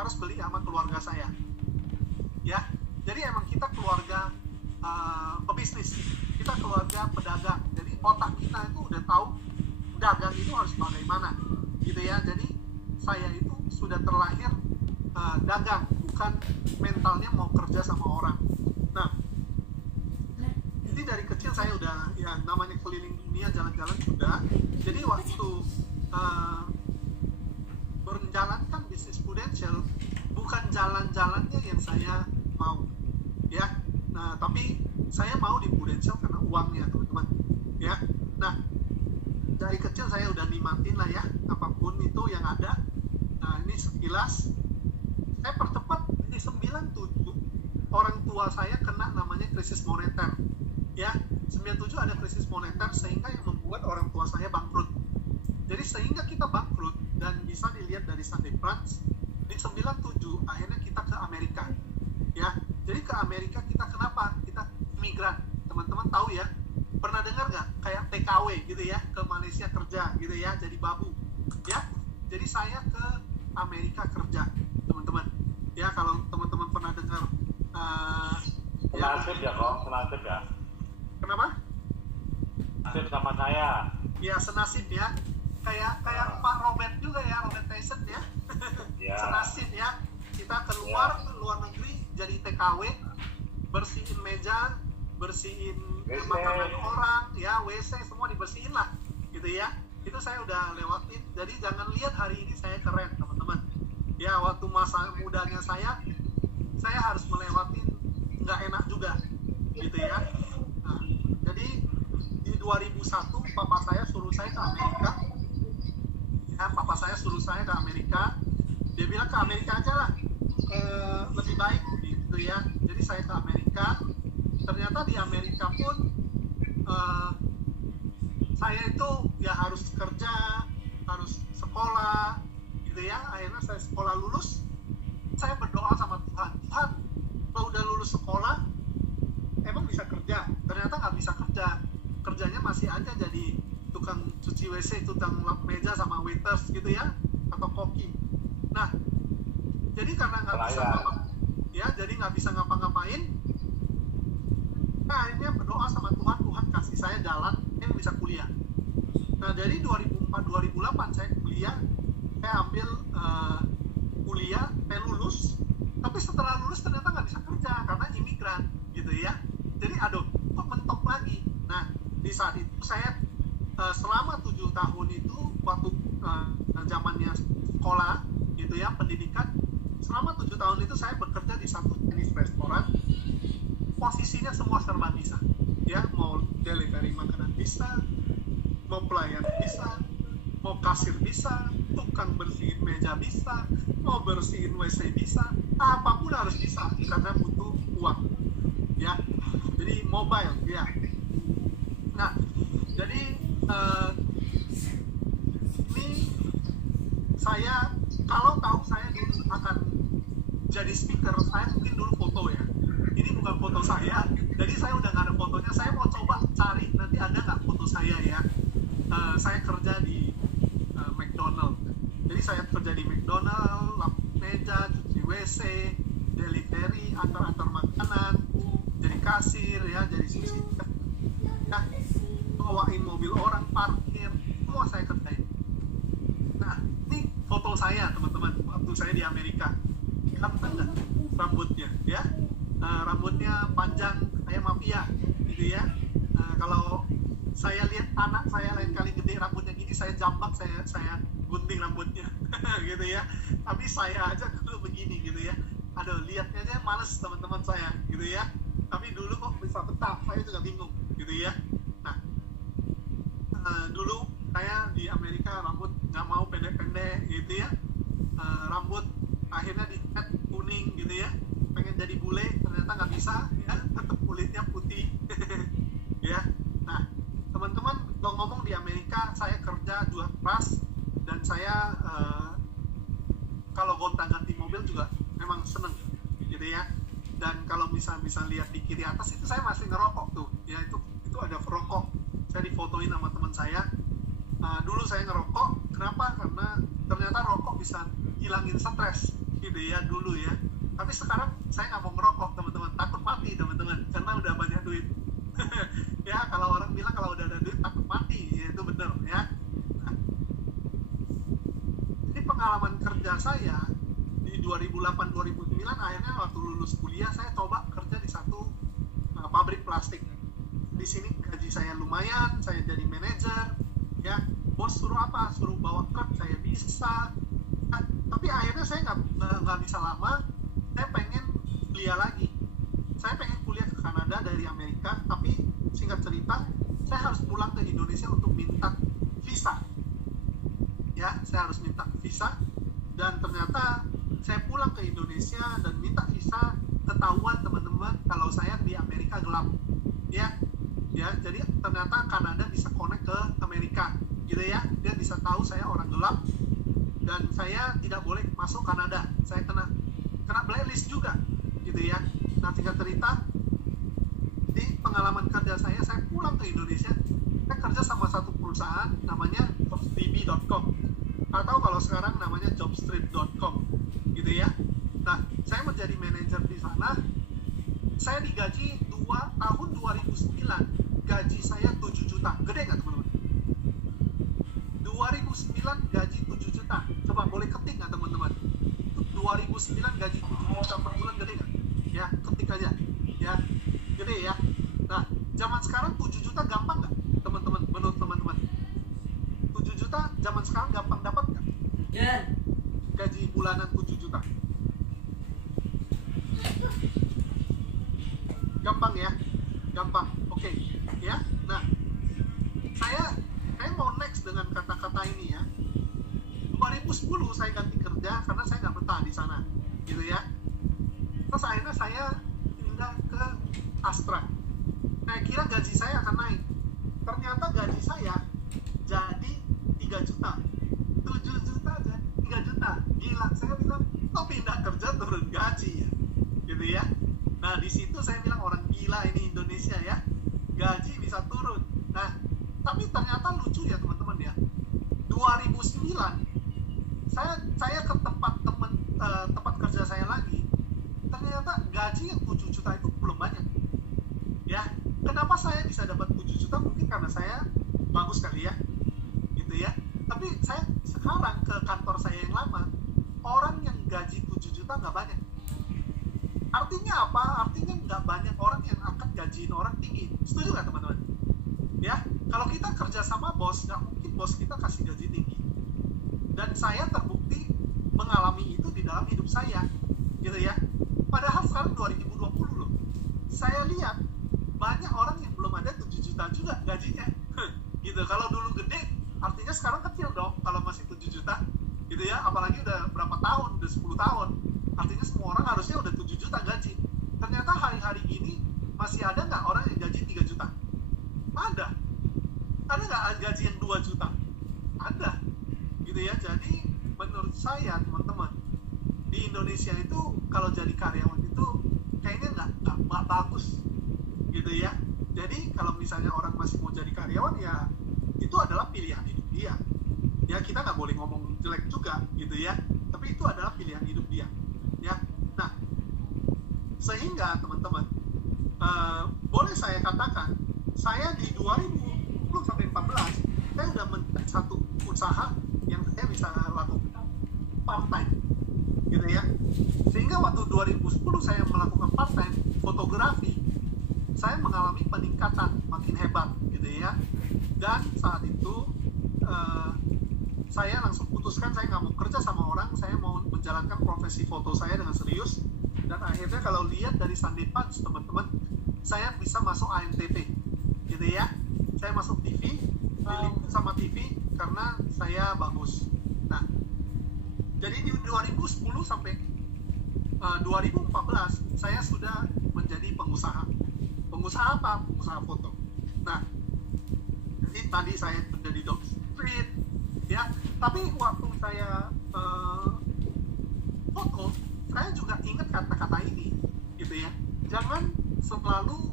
harus beli sama keluarga saya. Ya, jadi emang kita keluarga pebisnis, kita keluarga pedagang. Jadi otak kita itu udah tahu dagang itu harus bagaimana, gitu ya. Jadi saya itu sudah terlahir dagang, bukan mentalnya mau kerja sama orang. Nah, jadi dari kecil saya udah ya namanya keliling dunia, jalan-jalan sudah. Jadi waktu menjalankan bisnis Prudential, bukan jalan-jalannya yang saya mau, ya. Nah, tapi saya mau di Prudential karena uangnya, teman-teman, ya. Nah, dari kecil saya udah nikmatin lah ya, apapun itu yang ada. Nah, ini sekilas. Saya percepat, di 97 orang tua saya kena namanya krisis moneter, ya. 97 ada krisis moneter sehingga yang membuat orang tua saya bangkrut. Jadi sehingga kita bangkrut, dan bisa dilihat dari Sunday Punch, di 97 akhirnya kita ke Amerika, ya. Jadi ke Amerika kita kenapa? Kita migran, teman-teman tahu ya, pernah dengar nggak kayak TKW gitu ya, ke Malaysia kerja gitu ya, jadi babu, ya. Jadi saya ke Amerika kerja, teman-teman, ya. Kalau teman-teman pernah dengar senasib ya kok, senasib ya. Kenapa? Senasib sama saya. Ya, senasib ya, kayak Pak Robert juga ya, Robert Tyson ya. Ya. Senasib ya, kita keluar ke luar negeri jadi TKW, bersihin meja, bersihin WC. makanan orang, ya, WC semua dibersihin lah, gitu ya. Itu saya udah lewatin. Jadi jangan lihat hari ini saya keren, teman-teman. Ya, waktu masa mudanya saya harus melewatin nggak enak juga, gitu ya. Nah, jadi di 2001 papa saya suruh saya ke Amerika. Ya, papa saya suruh saya ke Amerika. Dia bilang ke Amerika aja lah, lebih baik gitu ya. Jadi saya ke Amerika. Ternyata di Amerika pun saya itu ya harus kerja, harus sekolah, gitu ya. Akhirnya saya sekolah lulus. Saya berdoa sama Tuhan, Tuhan, kalau udah lulus sekolah, emang bisa kerja? Ternyata nggak bisa kerja. Kerjanya masih aja jadi tukang cuci WC, tukang lap meja sama waiters gitu ya, atau koki. Nah, jadi karena nggak bisa jadi nggak bisa ngapa-ngapain. Nah, akhirnya berdoa sama Tuhan, Tuhan kasih saya jalan, saya bisa kuliah. Nah, dari 2004-2008 saya kuliah, saya ambil kuliah, saya lulus. Tapi setelah lulus ternyata nggak bisa kerja karena imigran, gitu ya. Jadi aduh, kok mentok lagi. Nah, di saat itu saya selama 7 tahun itu waktu zamannya sekolah gitu ya, pendidikan, selama 7 tahun itu saya bekerja di satu jenis restoran. Posisinya semua serba bisa ya, mau delivery makanan bisa, mau pelayan bisa, mau kasir bisa, tukang bersihin meja bisa, mau bersihin WC bisa, apapun harus bisa karena butuh uang ya. Jadi mobile ya. Nah, jadi ini saya kalau tahu saya dulu akan jadi speaker, saya mungkin dulu foto ya. Ini bukan foto saya, jadi saya udah nggak ada fotonya. Saya mau coba cari nanti ada nggak foto saya ya. Saya kerja di McDonald. Jadi saya kerja di McDonald, lap meja, cuci WC, delivery, antar makanan, jadi kasir ya, jadi sushi. Nah, bawain mobil orang, parkir, semua saya kerjain. Nah, ini foto saya teman-teman waktu saya di Amerika. Kelihatan nggak rambutnya ya? Rambutnya panjang kayak mafia gitu ya. Kalau saya lihat anak saya lain kali gede rambutnya gini, saya jambak, saya gunting rambutnya gitu ya. Tapi saya aja dulu begini gitu ya. Aduh, lihatnya aja males teman-teman saya gitu ya. Tapi dulu kok bisa betah, saya juga bingung gitu ya. Nah, dulu saya di Amerika rambut nggak mau pendek-pendek gitu ya. Rambut akhirnya di-cut kuning gitu ya. Pengen jadi bule, ternyata nggak bisa ya, tetap kulitnya putih ya. Nah, teman-teman, kalau ngomong di Amerika saya kerja juga keras, dan saya kalau gonta-ganti mobil juga memang seneng gitu ya. Dan kalau bisa lihat di kiri atas itu saya masih ngerokok tuh ya, itu ada perokok, saya difotoin sama teman saya. Dulu saya ngerokok, kenapa? Karena ternyata rokok bisa hilangin stres gitu ya dulu ya. Tapi sekarang saya nggak mau ngerokok teman-teman, takut mati teman-teman, karena udah banyak duit. Ya kalau orang bilang kalau udah ada duit takut mati, ya itu benar ya. Nah, ini pengalaman kerja saya di 2008-2009, akhirnya waktu lulus kuliah saya coba kerja di satu pabrik plastik. Di sini gaji saya lumayan, saya jadi manajer, ya. Bos suruh apa? Suruh bawa truk, saya bisa. Nah, tapi akhirnya saya nggak bisa lama. Saya pengen kuliah lagi. Saya pengen kuliah ke Kanada dari Amerika, tapi singkat cerita, saya harus pulang ke Indonesia untuk minta visa. Ya, saya harus minta visa. Dan ternyata saya pulang ke Indonesia dan minta visa, ketahuan teman-teman kalau saya di Amerika gelap. Ya, jadi ternyata Kanada bisa connect ke Amerika, gitu ya. Dia bisa tahu saya orang gelap dan saya tidak boleh masuk Kanada. Saya kena blacklist juga, gitu ya. Nah, singkat cerita, di pengalaman kerja saya pulang ke Indonesia, saya kerja sama satu perusahaan namanya jobsdb.com atau kalau sekarang namanya jobstreet.com, gitu ya. Nah, saya menjadi manajer di sana. Saya digaji tahun 2009, gaji saya 7 juta. Gede nggak teman-teman? 2009 gaji 7 juta. Coba boleh ketik nggak teman-teman? 2009 gaji 7 juta per bulan, gede nggak? Ya, ketik aja. Ya, gede ya. Nah, zaman sekarang 7 juta gampang nggak teman-teman? Menurut teman-teman 7 juta zaman sekarang gampang dapat nggak? Ya. Gaji bulanan 7 juta. Gampang ya? Gampang. Oke. Ya. Nah, saya mau next dengan kata-kata ini ya. 2010 saya ganti kerja karena saya nggak betah di sana, gitu ya. Terus akhirnya saya pindah ke Astra. Saya kira gaji saya akan naik. Ternyata gaji saya jadi 3 juta. 7 juta aja 3 juta. Gila, saya bilang, kok pindah kerja turun gaji ya? Gitu ya. Nah, di situ saya bilang orang gila ini Indonesia ya. Gaji bisa turun. Nah, tapi ternyata lucu ya teman-teman ya. 2009 saya ke tempat kerja saya lagi. Ternyata gaji yang 7 juta itu belum banyak. Ya, kenapa saya bisa dapat 7 juta? Mungkin karena saya bagus kali ya. Gitu ya. Tapi saya sekarang ke kantor saya yang lama, orang yang gaji 7 juta nggak banyak. Artinya apa? Artinya nggak banyak orang yang akan gajiin orang tinggi. Setuju nggak teman-teman? Ya, kalau kita kerja sama bos, nggak mungkin bos kita kasih gaji tinggi. Dan saya terbukti mengalami itu di dalam hidup saya, gitu ya. Padahal sekarang 2020 loh. Saya lihat banyak orang yang belum ada 7 juta juga gajinya. Gitu. Kalau dulu gede, artinya sekarang kecil dong kalau masih 7 juta. Gitu ya, apalagi udah berapa tahun, udah 10 tahun. Artinya semua orang harusnya udah 7 juta gaji. Ternyata hari-hari ini masih ada nggak orang yang gaji 3 juta? Ada. Ada nggak gaji yang 2 juta? Ada. Gitu ya, jadi menurut saya teman-teman, di Indonesia itu kalau jadi karyawan itu kayaknya nggak bagus. Gitu ya. Jadi kalau misalnya orang masih mau jadi karyawan ya itu adalah pilihan hidup dia. Ya kita nggak boleh ngomong jelek juga gitu ya. Tapi itu adalah pilihan hidup dia. Ya, nah, sehingga teman-teman, boleh saya katakan, saya di 2010 sampai 14, saya sudah mencari satu usaha yang saya bisa lakukan part-time, gitu ya. Sehingga waktu 2010 saya melakukan part-time fotografi, saya mengalami peningkatan makin hebat, gitu ya. Dan saat itu, saya langsung putuskan saya nggak mau kerja sama orang, saya mau menjalankan profesi foto saya dengan serius. Dan akhirnya kalau lihat dari Sunday Punch teman-teman, saya bisa masuk ANTV, gitu ya. Saya masuk TV, diliput sama TV karena saya bagus. Nah, jadi di 2010 sampai 2014 saya sudah menjadi pengusaha. Pengusaha apa? Pengusaha foto. Nah, jadi tadi saya menjadi Dog Street, ya, tapi waktu saya foto, saya juga ingat kata-kata ini, gitu ya. Jangan selalu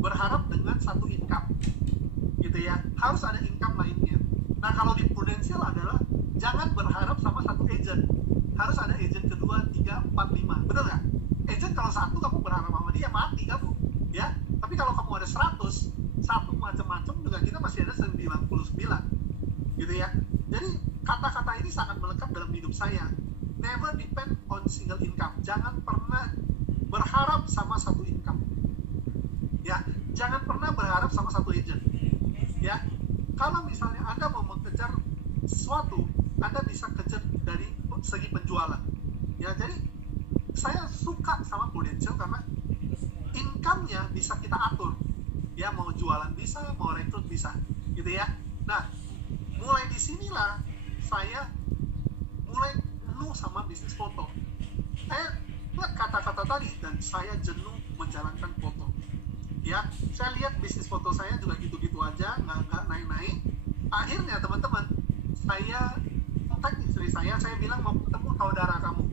berharap dengan satu income, gitu ya. Harus ada income lainnya. Nah, kalau di Prudential adalah jangan berharap sama satu agent. Harus ada agent kedua, 3, hidup saya. Never depend on single income. Jangan pernah berharap sama satu income. Ya, jangan pernah berharap sama satu agent. Ya, kalau misalnya Anda mau mengejar sesuatu, Anda bisa kejar dari segi penjualan. Ya, jadi saya suka sama Prudential karena income-nya bisa kita atur. Ya, mau jualan bisa, mau rekrut bisa, gitu ya. Nah, mulai disinilah saya mulai jenuh sama bisnis foto. Saya lihat kata-kata tadi dan saya jenuh menjalankan foto. Ya, saya lihat bisnis foto saya juga gitu-gitu aja, nggak naik-naik. Akhirnya teman-teman, saya kontak istri saya bilang mau ketemu saudara kamu.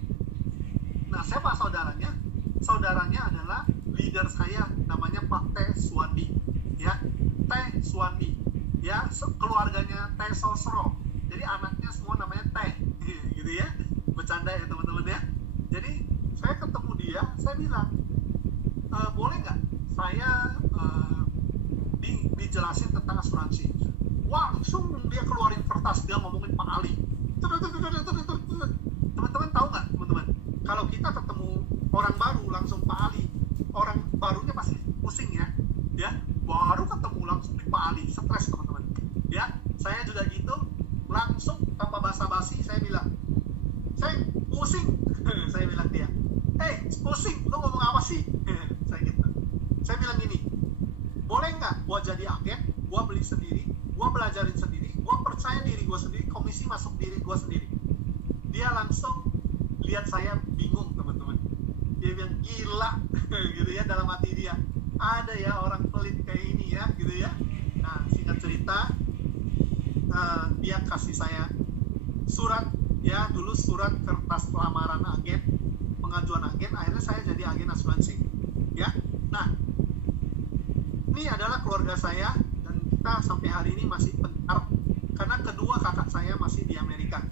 Nah, siapa saudaranya? Saudaranya adalah leader saya, namanya Pak T. Suwandi. Ya, T. Suwandi. Ya, keluarganya T. Sosro. Jadi anaknya semua namanya T. Gitu ya. Bercanda ya teman-teman ya. Jadi saya ketemu dia, saya bilang, boleh nggak saya dijelasin tentang asuransi. Wah, langsung dia keluarin kertas, dia ngomongin Pak Ali. Teman-teman tahu nggak, teman-teman? Kalau kita ketemu orang baru langsung Pak Ali, orang barunya pasti pusing ya. Ya, baru ketemu langsung di Pak Ali, stres teman-teman. Ya, saya juga gitu, langsung tanpa basa-basi saya bilang, saya pusing. Saya bilang dia, pusing, lu ngomong apa sih? Saya gitu. Saya bilang gini, boleh nggak gua jadi agen, gua beli sendiri, gua belajarin sendiri, gua percaya diri gua sendiri, komisi masuk diri gua sendiri. Dia langsung lihat saya bingung teman-teman. Dia bilang gila, gitu ya, dalam hati dia. Ada ya orang pelit kayak ini ya, gitu ya. Nah, singkat cerita, dia kasih saya surat, ya dulu surat kertas lamaran agen, pengajuan agen. Akhirnya saya jadi agen asuransi. Ya, nah ini adalah keluarga saya dan kita sampai hari ini masih pencar karena kedua kakak saya masih di Amerika.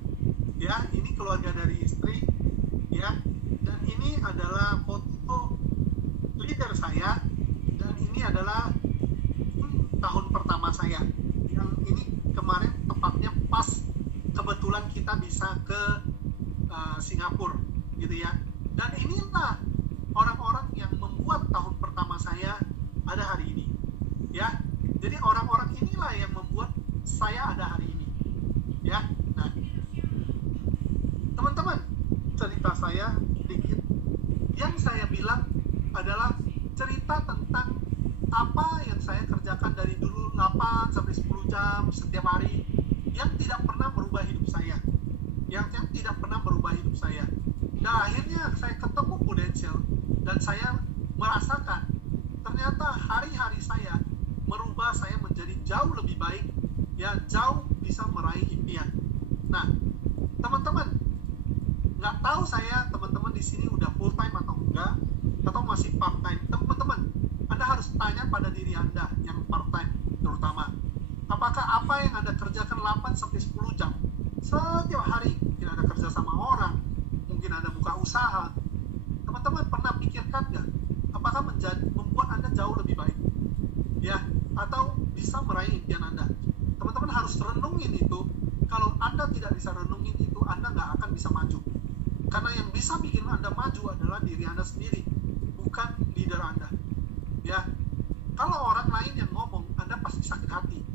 Ya, ini keluarga dari istri, ya, dan ini adalah foto leader saya dan ini adalah tahun pertama saya. Yang ini kemarin tepatnya pas kebetulan kita bisa ke Singapura, gitu ya. Dan inilah orang-orang yang membuat tahun pertama saya ada hari ini. Ya, jadi orang-orang inilah yang membuat saya ada hari ini. Ya, nah, teman-teman, cerita saya sedikit. Yang saya bilang adalah cerita tentang apa yang saya kerjakan dari dulu 8 sampai 10 jam setiap hari yang tidak pernah merubah hidup saya. Yang tidak pernah merubah hidup saya. Nah, akhirnya saya ketemu Prudential dan saya merasakan ternyata hari-hari saya merubah saya menjadi jauh lebih baik, ya, jauh bisa meraih impian. Nah, teman-teman, nggak tahu saya teman-teman di sini udah full time atau enggak, atau masih part time. Teman-teman, Anda harus tanya pada diri Anda yang part time terutama. Apakah apa yang Anda kerjakan 8 sampai 10 jam setiap hari, mungkin Anda kerja sama orang, mungkin Anda buka usaha. Teman-teman pernah pikirkan nggak? Apakah membuat Anda jauh lebih baik? Ya, atau bisa meraih impian Anda? Teman-teman harus renungin itu. Kalau Anda tidak bisa renungin itu, Anda nggak akan bisa maju. Karena yang bisa bikin Anda maju adalah diri Anda sendiri, bukan leader Anda. Ya, kalau orang lain yang ngomong, Anda pasti sakit hati.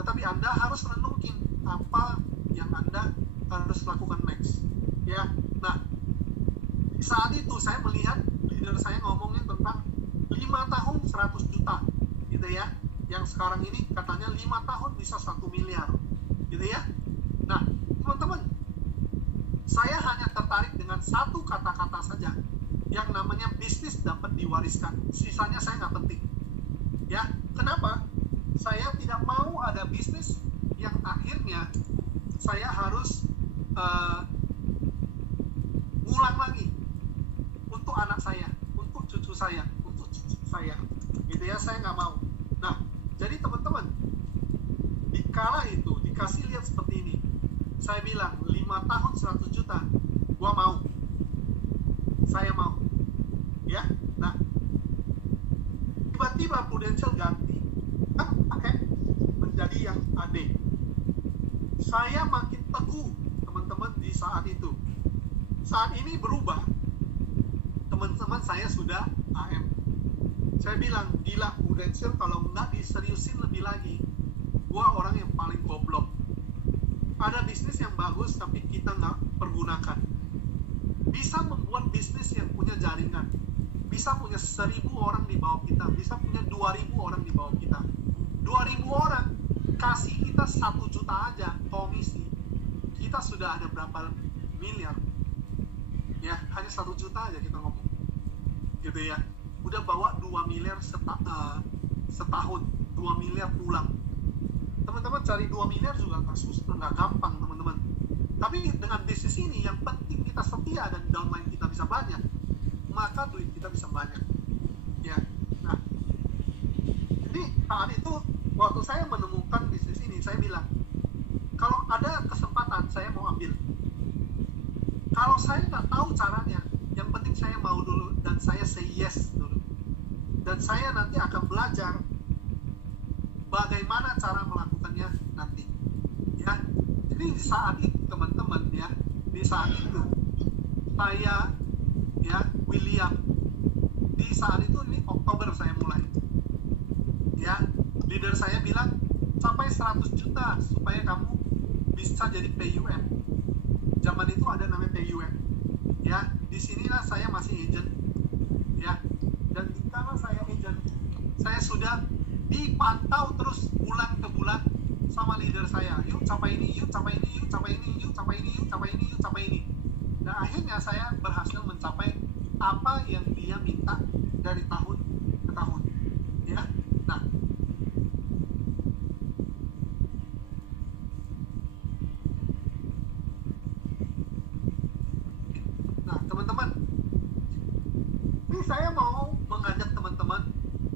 Tetapi Anda harus renungin apa yang Anda harus lakukan next. Ya, nah, saat itu saya melihat leader saya ngomongin tentang 5 tahun 100 juta, gitu ya. Yang sekarang ini katanya 5 tahun bisa 1 miliar, gitu ya. Nah, teman-teman, saya hanya tertarik dengan satu kata-kata saja, yang namanya bisnis dapat diwariskan. Sisanya saya nggak penting. Ya, kenapa? Saya tidak mau ada bisnis yang akhirnya saya harus ulang lagi untuk anak saya, untuk cucu saya, gitu ya. Saya nggak mau. Nah, jadi teman-teman, dikala itu dikasih lihat seperti ini, saya bilang 5 tahun 100 juta, gua mau, saya mau, ya. Nah, tiba-tiba Prudential ganti, menjadi yang AD. Saya makin teguh, teman-teman, di saat itu. Saat ini berubah. Teman-teman saya sudah AM. Saya bilang, gila Prudential kalau nggak diseriusin lebih lagi. Gua orang yang paling goblok. Ada bisnis yang bagus tapi kita nggak pergunakan. Bisa membuat bisnis yang punya jaringan. Bisa punya 1.000 orang di bawah kita. Bisa punya 2.000 orang di bawah kita. 2.000 orang kasih kita 1 juta aja komisi. Kita sudah ada berapa miliar? Ya, hanya 1 juta aja kita ngomong. Gitu ya. Udah bawa 2 miliar setahun. 2 miliar pulang. Teman-teman cari 2 miliar juga nggak gampang, teman-teman. Tapi dengan bisnis ini yang penting kita setia dan downline kita bisa banyak, maka duit kita bisa banyak. Ya. Nah, jadi saat itu waktu saya menemukan bisnis ini, saya bilang, kalau ada kesempatan saya mau ambil. Kalau saya nggak tahu caranya, yang penting saya mau dulu dan saya say yes dulu. Dan saya nanti akan belajar bagaimana cara melakukannya nanti. Ya. Jadi di saat itu teman-teman ya, di saat itu saya ya William, di saat itu ini Oktober saya mulai. Ya, leader saya bilang sampai 100 juta supaya kamu bisa jadi PUM. Zaman itu ada namanya PUM. Ya, disinilah saya masih agent. Ya, dan karena saya agent, saya sudah dipantau terus bulan ke bulan sama leader saya. Yuk capai ini, yuk capai ini, yuk capai ini, yuk capai ini, yuk capai ini, yuk capai ini. Dan akhirnya saya berhasil mencapai apa yang dia minta dari tahun ke tahun. Ya, nah. Nah, teman-teman, ini saya mau mengajak teman-teman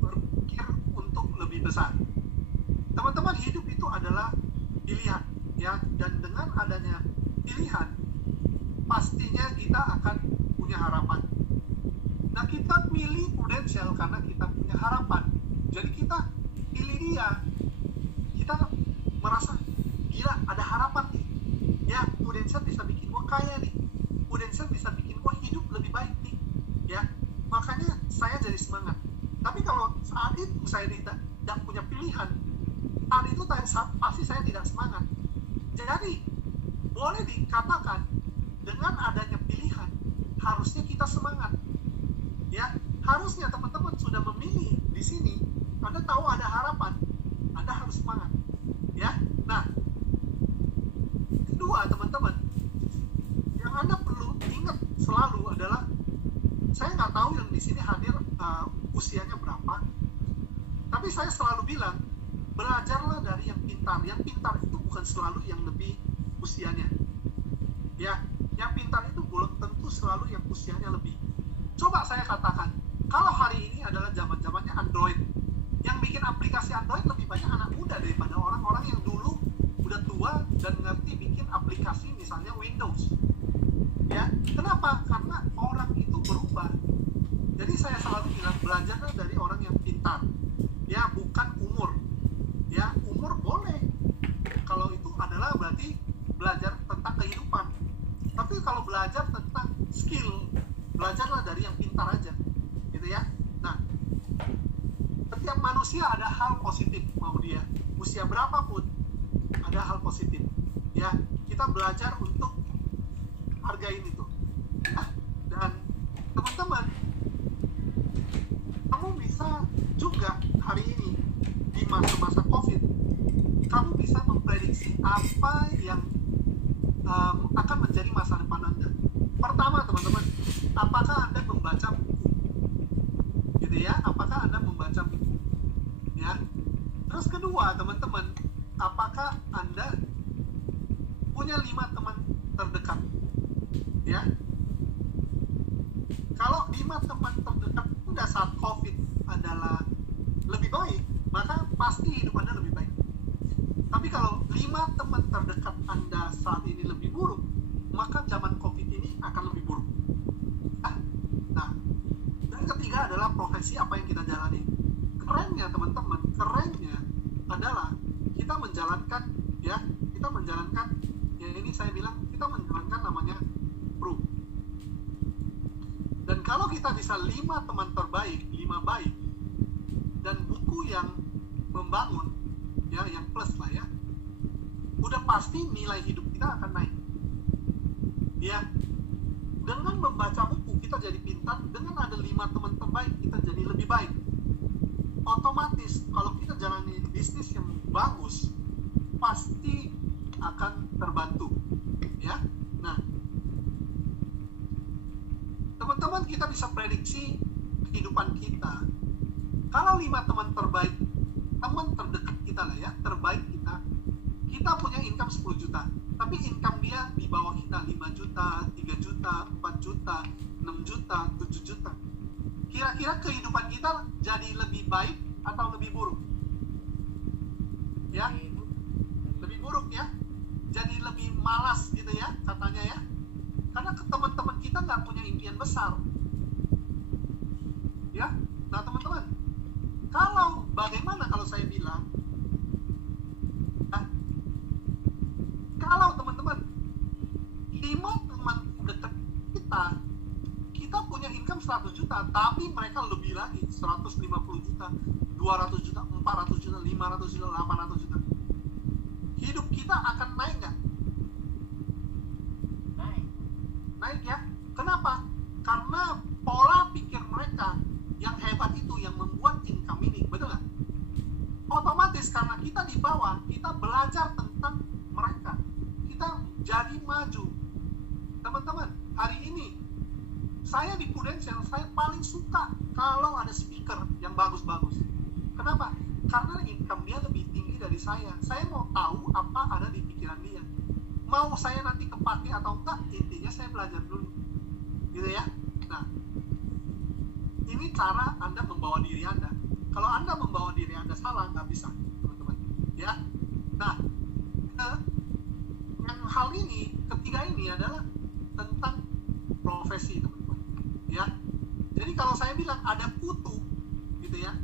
berpikir untuk lebih besar. Teman-teman, hidup itu adalah pilihan, ya, dan dengan adanya pilihan, pastinya kita akan punya harapan. Nah, kita pilih Prudential karena kita punya harapan. Jadi kita pilih dia. Kita merasa, gila, ada harapan nih. Ya, Prudential bisa bikin gua kaya nih. Prudential bisa bikin gua hidup lebih baik nih. Ya, makanya saya jadi semangat. Tapi kalau saat itu saya tidak punya pilihan, saat itu pasti saya tidak semangat. Jadi, boleh dikatakan dengan adanya pilihan, harusnya kita semangat. Ya, harusnya teman-teman sudah memilih di sini. Anda tahu ada harapan, Anda harus semangat. Ya, nah, kedua teman-teman, yang Anda perlu ingat selalu adalah, saya nggak tahu yang di sini hadir usianya berapa, tapi saya selalu bilang, belajarlah dari yang pintar. Yang pintar itu bukan selalu yang lebih usianya. Ya, yang pintar itu belum tentu selalu yang usianya lebih. Coba saya katakan, kalau hari ini adalah zaman-zamannya Android, yang bikin aplikasi Android lebih banyak anak muda daripada orang-orang yang dulu udah tua dan ngerti bikin aplikasi misalnya Windows. Ya, kenapa? Karena orang itu berubah. Jadi saya selalu bilang, belajarlah dari orang yang pintar. Ya, bukan umur. Ya, umur boleh. Kalau itu adalah berarti belajar tentang kehidupan. Tapi kalau belajar tentang skill, belajarlah dari yang pintar aja. Gitu ya. Nah, setiap manusia ada hal positif, mau dia usia berapapun, ada hal positif. Ya, kita belajar untuk hargain itu. Nah, dan teman-teman, kamu bisa juga hari ini di masa-masa COVID, kamu bisa memprediksi apa yang akan menjadi masa depan Anda. Pertama, teman-teman, apakah Anda membaca buku? Gitu ya, apakah Anda membaca buku? Ya. Terus kedua, teman-teman, apakah Anda punya 5 teman terdekat? Ya. Kalau 5 teman terdekat pada saat COVID adalah lebih baik, maka pasti hidup Anda lebih baik. Tapi kalau 5 teman terdekat Anda saat ini lebih buruk, maka zaman COVID ini akan lebih buruk. Nah, dan ketiga adalah profesi apa yang kita jalani. Kerennya teman-teman, kerennya adalah kita menjalankan, ya ini saya bilang, kita menjalankan namanya Pro. Dan kalau kita bisa 5 teman terbaik, 5 baik, dan buku yang membangun, ya, yang plus lah ya, udah pasti nilai hidup kita akan naik. Ya, dengan membaca buku kita jadi pintar, dengan ada 5 teman terbaik kita jadi lebih baik. Otomatis kalau kita jalani bisnis yang bagus, pasti akan terbantu. Ya, nah, teman-teman, kita bisa prediksi kehidupan kita. Kalau 5 teman terbaik, teman terdekat kita lah ya, terbaik kita punya income 10 juta, tapi income dia di bawah kita 5 juta, 3 juta, 4 juta, 6 juta, 7 juta. Kira-kira kehidupan kita jadi lebih baik atau lebih buruk? Ya, lebih buruk ya. Jadi lebih malas gitu ya katanya ya. Karena teman-teman kita nggak punya impian besar. Ya, nah teman-teman, bagaimana kalau saya bilang, kalau teman-teman 5 teman dekat kita punya income 100 juta, tapi mereka lebih lagi, 150 juta, 200 juta, 400 juta, 500 juta, 800 juta. Hidup kita akan naik nggak? Naik ya. Kenapa? Karena pola pikir mereka yang hebat itu yang membuat income ini, betul nggak? Otomatis karena kita di bawah, kita belajar tentang mereka, kita jadi maju. Teman-teman, hari ini saya di Prudential, saya paling suka kalau ada speaker yang bagus-bagus. Kenapa? Karena income dia lebih tinggi dari saya. Saya mau tahu apa ada di pikiran dia. Mau saya nanti kepake atau enggak, intinya saya belajar dulu. Gitu ya. Nah, ini cara Anda membawa diri Anda. Kalau Anda membawa diri Anda salah, nggak bisa, teman-teman. Ya. Nah, yang hal ini, ketiga ini adalah tentang profesi, teman-teman. Ya. Jadi kalau saya bilang ada kutu, gitu ya.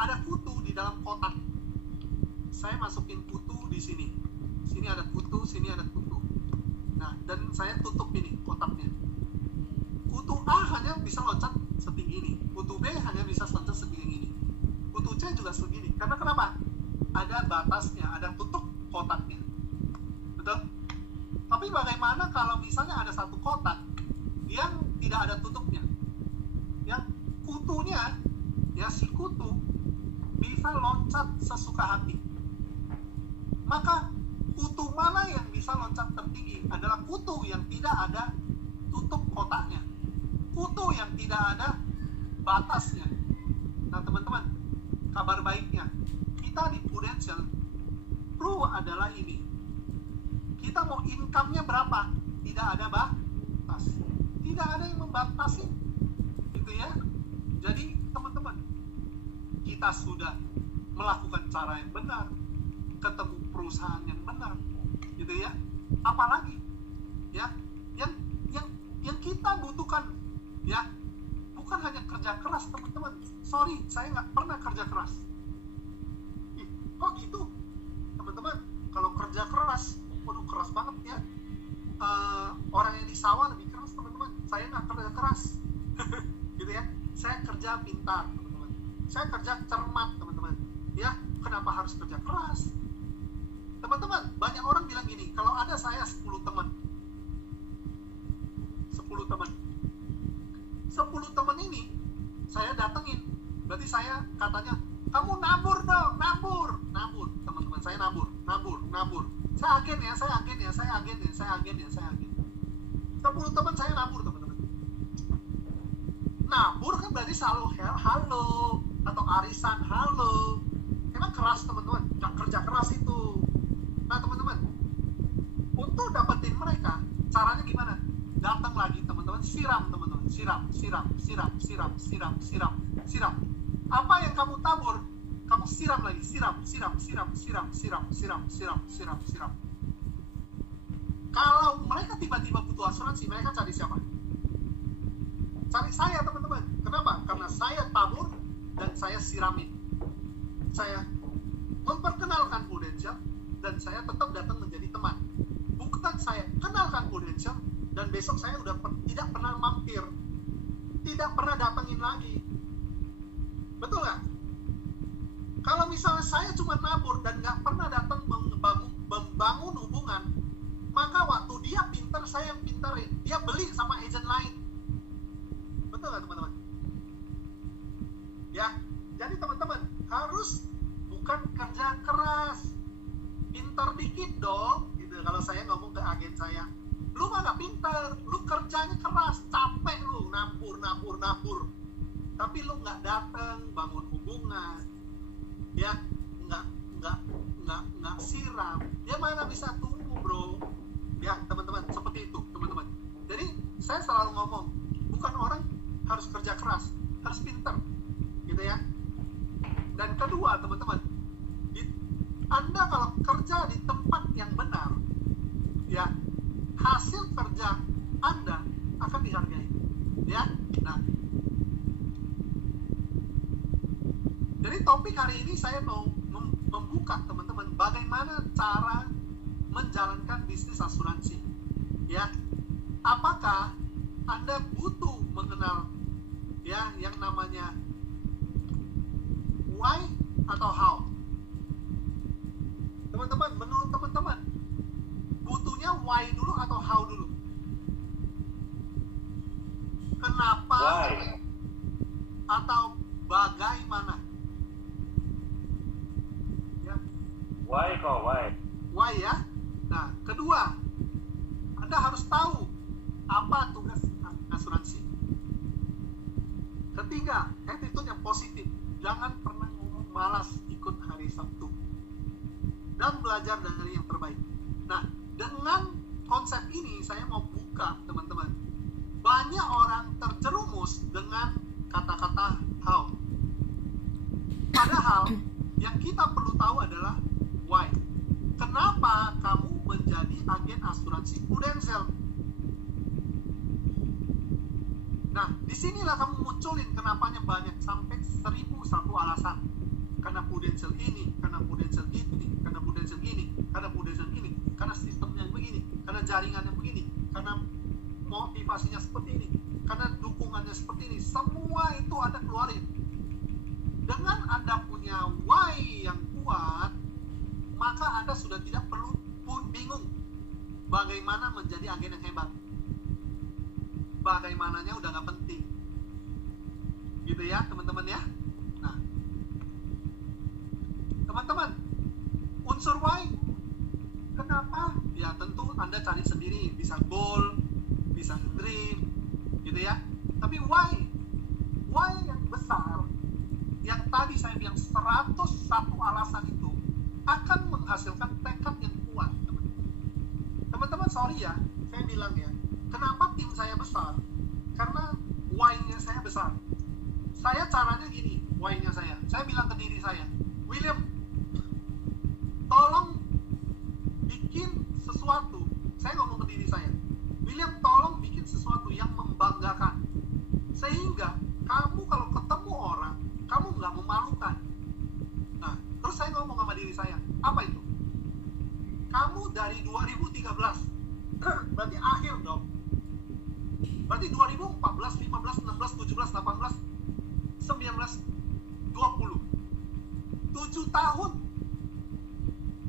Ada kutu di dalam kotak. Saya masukin kutu di sini. Sini ada kutu, sini ada kutu. Nah, dan saya tutup ini kotaknya. Kutu A hanya bisa loncat setinggi ini. Kutu B hanya bisa loncat setinggi ini. Kutu C juga segini. Karena kenapa? Ada batasnya, ada tutup kotaknya. Betul? Tapi bagaimana kalau misalnya ada satu kotak yang tidak ada tutupnya? Yang kutunya, ya si kutu bisa loncat sesuka hati. Maka kutu mana yang bisa loncat tertinggi adalah kutu yang tidak ada tutup kotaknya, kutu yang tidak ada batasnya. Nah teman-teman, kabar baiknya, kita di Prudential Pro adalah ini. Kita mau income-nya berapa? Tidak ada batas. Tidak ada yang membatasi. Gitu ya. Jadi teman-teman, kita sudah melakukan cara yang benar, ketemu perusahaan yang benar, gitu ya. Apalagi ya yang kita butuhkan, ya, bukan hanya kerja keras, teman-teman. Sorry, saya nggak pernah kerja keras. Kok gitu, teman-teman? Kalau kerja keras, waduh keras banget ya. Orang yang di sawah lebih keras, teman-teman. Saya nggak kerja keras, gitu ya. Saya kerja pintar, teman-teman. Saya kerja cermat, teman-teman. Ya, kenapa harus kerja keras? Teman-teman, banyak orang bilang gini, kalau ada saya 10 teman. 10 teman ini, saya datengin. Berarti saya katanya, kamu nabur dong, nabur. Teman-teman, saya nabur. Saya agen ya. 10 teman saya nabur, teman-teman. Nabur kan berarti selalu halo, atau arisan halo. Emang keras, teman-teman, nggak kerja keras itu. Nah teman-teman, untuk dapetin mereka, caranya gimana? Datang lagi teman-teman, siram teman-teman, siram. Apa yang kamu tabur, kamu siram lagi, siram. Kalau mereka tiba-tiba butuh asuransi, mereka cari siapa? Cari saya, teman-teman. Kenapa? Karena saya tabur dan saya siramin. Saya memperkenalkan Prudential dan saya tetap datang menjadi teman. Bukan saya dan besok saya udah tidak pernah mampir, tidak pernah datangin lagi. Betul nggak? Kalau misalnya saya cuma nabur dan nggak pernah datang membangun hubungan, maka waktu dia pintar, saya yang pintarin, dia beli sama agent lain. Betul nggak teman-teman? Ya, jadi teman-teman harus bukan kerja keras, pintar dikit dong. Gitu. Kalau saya ngomong ke agen saya, lu mah nggak pintar, lu kerjanya keras, capek lu nabur, tapi lu nggak datang bangun hubungan, ya nggak siram, dia mana bisa tumbuh bro. Ya teman-teman, seperti itu teman-teman. Jadi saya selalu ngomong, bukan orang harus kerja keras, harus pintar, gitu ya. Dan kedua teman-teman, Anda kalau kerja di tempat yang benar, ya hasil kerja Anda akan dihargai, ya. Nah, jadi topik hari ini saya mau membuka teman-teman bagaimana cara menjalankan bisnis asuransi, ya. Apakah Anda butuh mengenal, ya, yang namanya why atau how? Teman-teman, menurut teman-teman, butuhnya why dulu atau how dulu? Kenapa Why? atau bagaimana? Ya, Why kok, why? why ya. Nah, kedua, Anda harus tahu apa tugas asuransi. Ketiga, attitude yang positif. Jangan pernah ngomong malas ikut hari Sabtu. Dan belajar dari yang terbaik. Nah, dengan konsep ini saya mau buka teman-teman. Banyak orang terjerumus dengan kata-kata how. Padahal yang kita perlu tahu adalah why. Kenapa kamu menjadi agen asuransi Prudential? Nah, disinilah kamu munculin kenapanya banyak, sampai 1001 alasan. Karena Prudential ini, karena Prudential ini, karena Prudential ini, karena Prudential ini, karena sistemnya begini, karena jaringannya begini, karena motivasinya seperti ini, karena dukungannya seperti ini. Semua itu Anda keluarin. Dengan Anda punya why yang kuat, maka Anda sudah tidak perlu bingung bagaimana menjadi agen yang hebat. Bagaimananya udah nggak penting, gitu ya teman-teman ya. Nah, teman-teman, unsur why, kenapa? Ya tentu Anda cari sendiri, bisa goal, bisa dream, gitu ya. Tapi why yang besar, yang tadi saya bilang 101 alasan itu akan menghasilkan tekad yang kuat, teman-teman. Sorry ya, saya bilang ya, kenapa tim saya besar? Karena why-nya saya besar. Saya caranya gini, why-nya saya bilang ke diri saya, William, tolong bikin sesuatu. Saya ngomong ke diri saya, William, tolong bikin sesuatu yang membanggakan, sehingga kamu kalau ketemu orang, kamu nggak memalukan. Nah, terus saya ngomong sama diri saya, apa itu? Kamu dari 2013, berarti akhir dong. Berarti 2014, 15, 16, 17, 18, 19, 20. 7 tahun.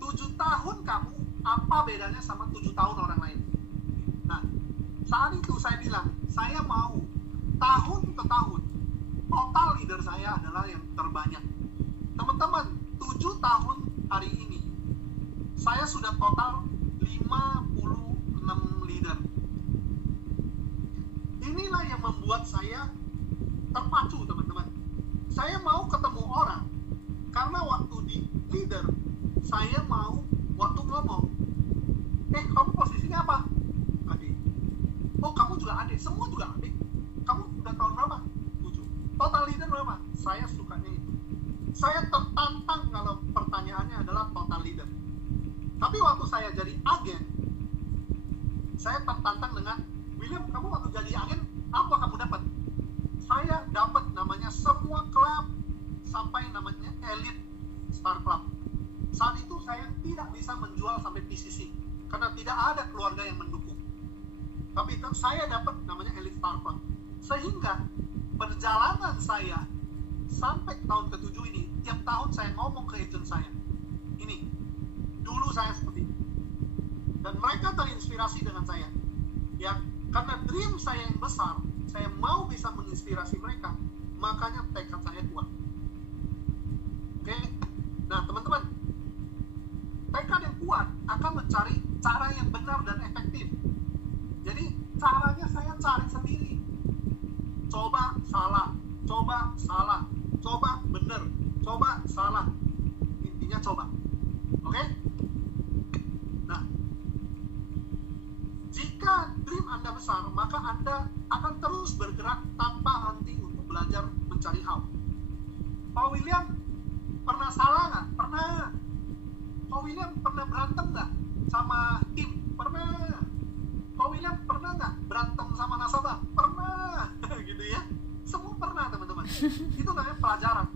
7 tahun kamu, apa bedanya sama 7 tahun orang lain? Nah, saat itu saya bilang, saya mau tahun ke tahun, total leader saya adalah yang terbanyak. Teman-teman, 7 tahun hari ini, saya sudah total 56 leader. Inilah yang membuat saya terpacu, teman-teman. Saya mau ketemu orang, karena waktu di leader, saya mau waktu ngomong, kamu posisinya apa? Adik. Oh, kamu juga adik. Semua juga adik. Kamu udah tahun berapa? 7. Total leader berapa? Saya sukanya itu. Saya tertantang kalau pertanyaannya adalah total leader. Tapi waktu saya jadi agen, saya tertantang dengan, William, kamu waktu jadi agen, apa kamu dapat? Saya dapat namanya semua klub, sampai namanya Elite Star Club. Saat itu saya tidak bisa menjual sampai PCC, karena tidak ada keluarga yang mendukung. Tapi Tapi saya dapat namanya elite starter. Sehingga perjalanan saya sampai tahun ke-7 ini, tiap tahun saya ngomong ke agent saya, ini, dulu saya seperti ini. Dan mereka terinspirasi dengan saya. Ya, karena dream saya yang besar, saya mau bisa menginspirasi mereka, makanya tekad saya kuat. Oke? Nah, teman-teman, tekad yang kuat akan mencari cara yang benar dan efektif. Jadi, caranya saya cari sendiri. Coba salah, coba salah, coba benar, coba salah. Intinya coba. Oke? Nah, jika dream Anda besar, maka Anda akan terus bergerak tanpa henti untuk belajar mencari how. Pak William pernah salah nggak? Pernah. Pak William pernah berantem nggak sama tim? Pernah. Pak William pernah nggak berantem sama nasabah? Pernah. Gitu ya. Semua pernah, teman-teman. Itu namanya pelajaran.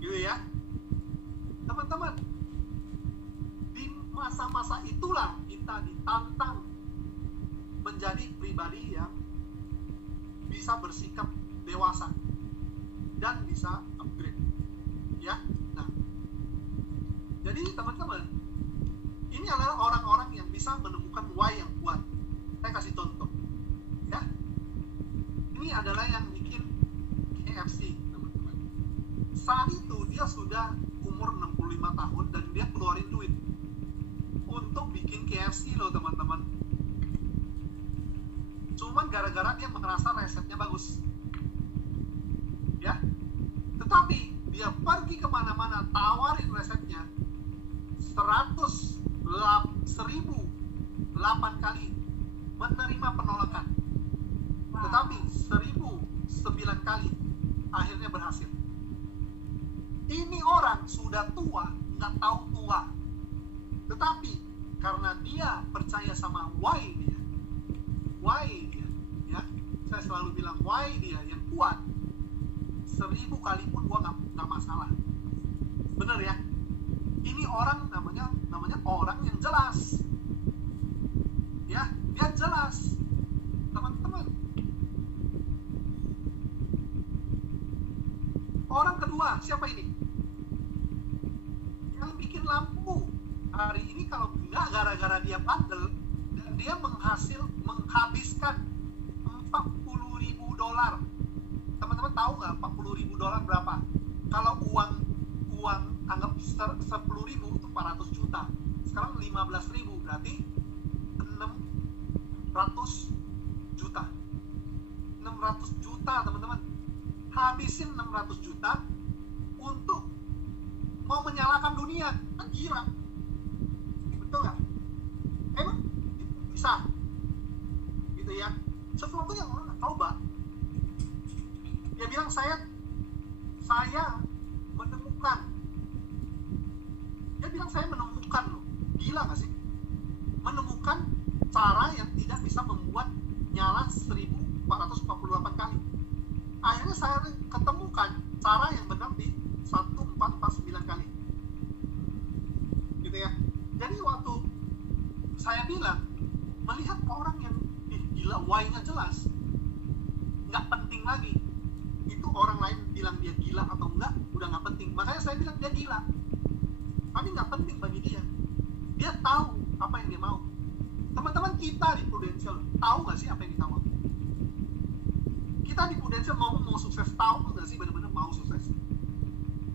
Gitu ya. Teman-teman, di masa-masa itulah kita ditantang menjadi pribadi yang bisa bersikap dewasa dan bisa upgrade. Ya. Nah, jadi teman-teman, ini adalah orang-orang yang bisa menemukan why yang kuat. Saya kasih contoh. Ya. Ini adalah yang bikin KFC, teman-teman. Saat itu dia sudah umur 65 tahun dan dia keluarin duit untuk bikin KFC loh, teman-teman. Cuman gara-gara dia merasa resepnya bagus. Ya. Tetapi dia pergi kemana-mana tawarin resepnya 1008 kali menerima penolakan, tetapi 1009 kali akhirnya berhasil. Ini orang sudah tua, nggak tahu tua, tetapi karena dia percaya sama why dia, ya, saya selalu bilang why dia yang kuat, 1000 kali pun gua nggak masalah. Bener ya? Ini orang namanya orang yang jelas. Ya, dia jelas. Teman-teman. Orang kedua, siapa ini? Yang bikin lampu. Hari ini kalau enggak gara-gara dia bandel, dan dia menghabiskan $40.000. Teman-teman tahu nggak $40.000 berapa? Kalau uang anggap 10.000 untuk 400 juta. Sekarang 15.000 berarti 600 juta. 600 juta, teman-teman. Habisin 600 juta untuk mau menyalakan dunia. Kan gila. Betul nggak? Emang bisa. Gitu ya. Sesuatu yang orang nggak coba. Dia bilang saya menemukan. Dia bilang saya menemukan loh. Gila nggak sih? Menemukan cara yang tidak bisa membuat nyala 1448 kali. Akhirnya saya ketemukan cara yang benar di 1449 kali. Gitu ya. Jadi waktu saya bilang, melihat orang yang gila, why-nya jelas, nggak penting lagi itu orang lain bilang dia gila atau enggak, udah nggak penting. Makanya saya bilang dia gila, tapi nggak penting bagi dia. Dia tahu apa yang dia mau. Teman-teman kita di Prudential tahu nggak sih apa yang kita mau? Kita di Prudential mau sukses, tahu nggak sih benar-benar mau sukses?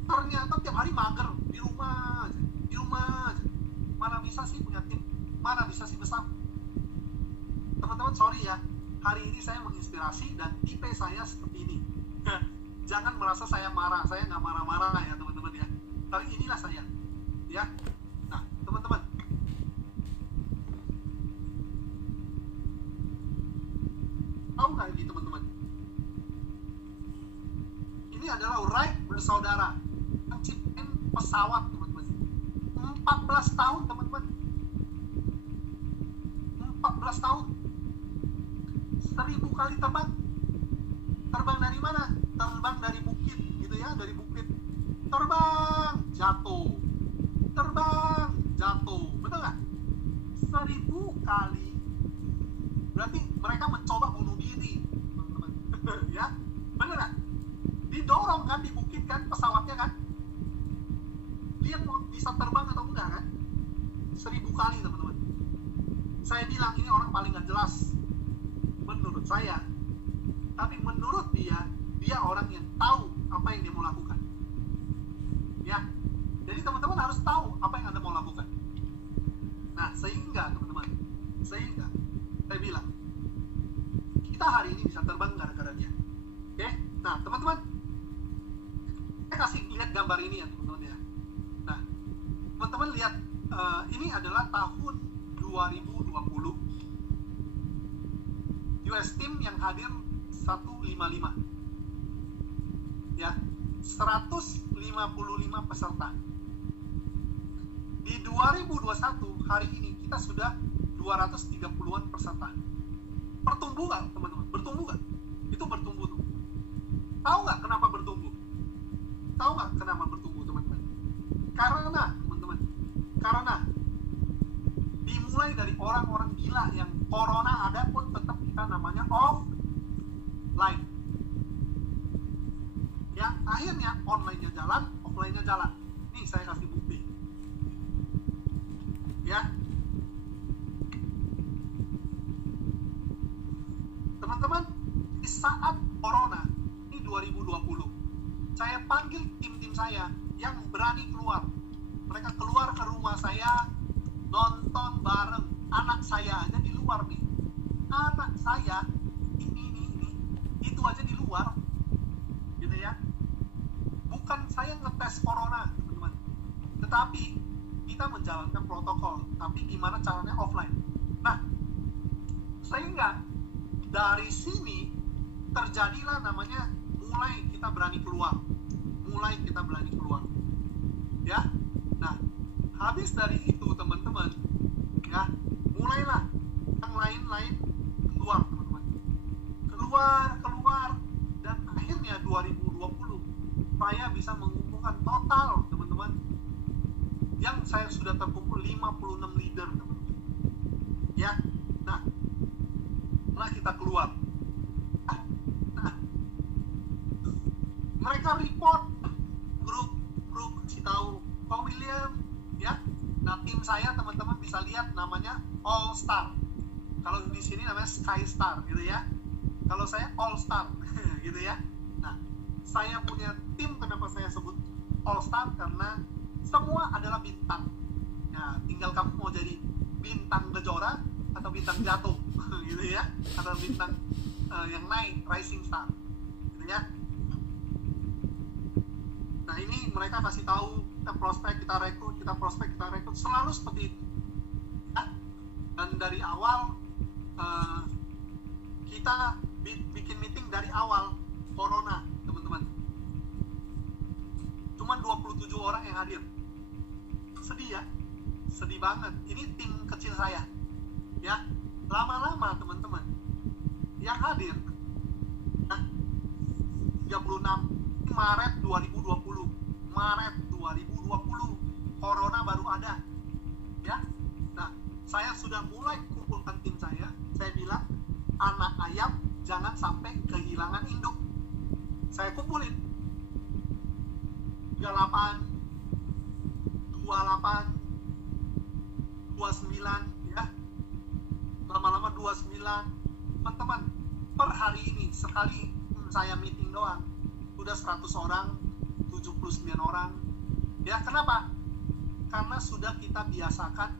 Ternyata tiap hari mager di rumah aja. Mana bisa sih punya tim? Mana bisa sih besar? Teman-teman, sorry ya, hari ini saya menginspirasi dan tipe saya seperti ini. Jangan merasa saya marah, saya nggak marah-marah ya teman-teman ya. Tapi inilah saya, ya. Nah, teman-teman, tahu nggak ini teman-teman? Ini adalah Wright bersaudara yang ciptain pesawat, teman-teman. 14 tahun, teman-teman. 14 tahun. 1000 kali terbang. Terbang dari mana? Terbang dari bukit, gitu ya, dari bukit. Terbang, jatuh. Terbang, jatuh. Betul nggak? 1000 kali berarti mereka mencoba bunuh diri, teman-teman. Ya, bener nggak? Didorong kan, di bukit kan pesawatnya kan, lihat mau bisa terbang atau enggak kan, 1000 kali teman-teman. Saya bilang ini orang paling nggak jelas menurut saya, tapi menurut dia orang yang tahu apa yang dia mau lakukan. Ya, jadi teman-teman harus tahu apa yang Anda mau lakukan. Nah, sehingga teman-teman, saya bilang kita hari ini bisa terbang gara-gara dia. Oke, nah teman-teman, saya kasih lihat gambar ini ya teman-teman ya. Nah, teman-teman lihat, ini adalah tahun 2020. US Team yang hadir 155. Ya, 155 peserta. Di 2021 hari ini kita sudah 230-an peserta. Bertumbuh nggak teman-teman? Bertumbuh nggak? Itu bertumbuh tuh. Tahu nggak kenapa bertumbuh? Tahu nggak kenapa bertumbuh teman-teman? Karena teman-teman, karena dimulai dari orang-orang gila yang corona ada pun tetap kita namanya offline. Ya, akhirnya online-nya jalan, offline-nya jalan. Nih saya kasih bukti. Ya, teman-teman, di saat corona ini 2020, saya panggil tim-tim saya yang berani keluar. Mereka keluar ke rumah saya, nonton bareng. Anak saya aja di luar nih. Anak saya ini itu aja di luar, gitu ya. Bukan saya ngetes corona, teman-teman, tetapi kita menjalankan protokol. Tapi gimana caranya offline? Nah, sehingga dari sini terjadilah namanya mulai kita berani keluar. Ya, nah habis dari itu teman-teman, ya mulailah yang lain-lain keluar, teman-teman, keluar, dan akhirnya 2020 saya bisa mengumpulkan total, teman-teman, yang saya sudah terkumpul 56 leader, teman-teman. Ya, nah setelah kita keluar, nah mereka report grup kasih tahu Pak William, ya. Nah, tim saya teman-teman bisa lihat namanya All Star. Kalau di sini namanya Sky Star, gitu ya. Kalau saya All Star, gitu ya. Nah, saya punya tim, kenapa saya sebut All Star? Karena semua adalah bintang. Nah, tinggal kamu mau jadi bintang gejora atau bintang jatuh, gitu ya, atau bintang yang naik, rising star, gitu ya. Nah, ini mereka kasih tahu, kita prospek, kita rekrut, selalu seperti itu. Ya? Dan dari awal kita bikin meeting dari awal corona, teman-teman. Cuman 27 orang yang hadir. Sedih ya? Sedih banget. Ini tim kecil saya. Ya, lama-lama teman-teman yang hadir, nah, 36. Maret 2020, corona baru ada, ya. Nah, saya sudah mulai kumpulkan tim saya bilang, anak ayam jangan sampai kehilangan induk. Saya kumpulin 38, 28, 29, ya. Lama-lama 29, teman-teman, per hari ini sekali saya meeting doang udah 100 orang, 79 orang. Ya, kenapa? Karena sudah kita biasakan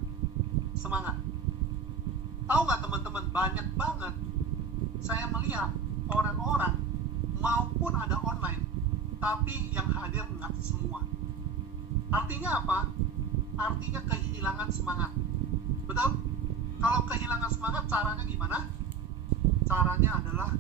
semangat. Tahu nggak teman-teman, banyak banget saya melihat orang-orang maupun ada online, tapi yang hadir nggak semua. Artinya apa? Artinya kehilangan semangat. Betul? Kalau kehilangan semangat, caranya gimana? Caranya adalah